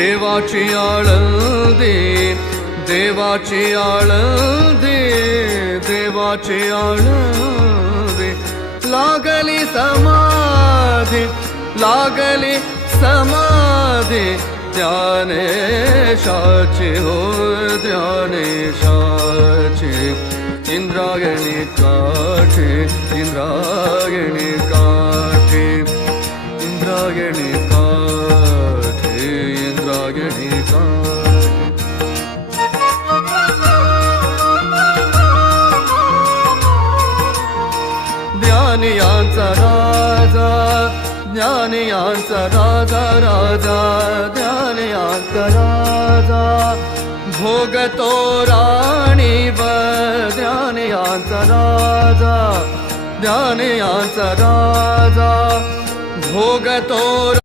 देवाची आळंदी देवाची आळंदी देवाची आळंदी लागली समाधी लागली समाधी ज्ञानेशाची हो ज्ञानेशाची इंद्रायणी काठी इंद्रायणी काठी इंद्रायणी काठी इंद्रायणी काठी ज्ञानियांचा राजा ज्ञानियांचा राजा राजा ज्ञानियांचा राजा भोगतो राणीवर ज्ञानियांचा राजा ज्ञानियांचा राजा भोगतो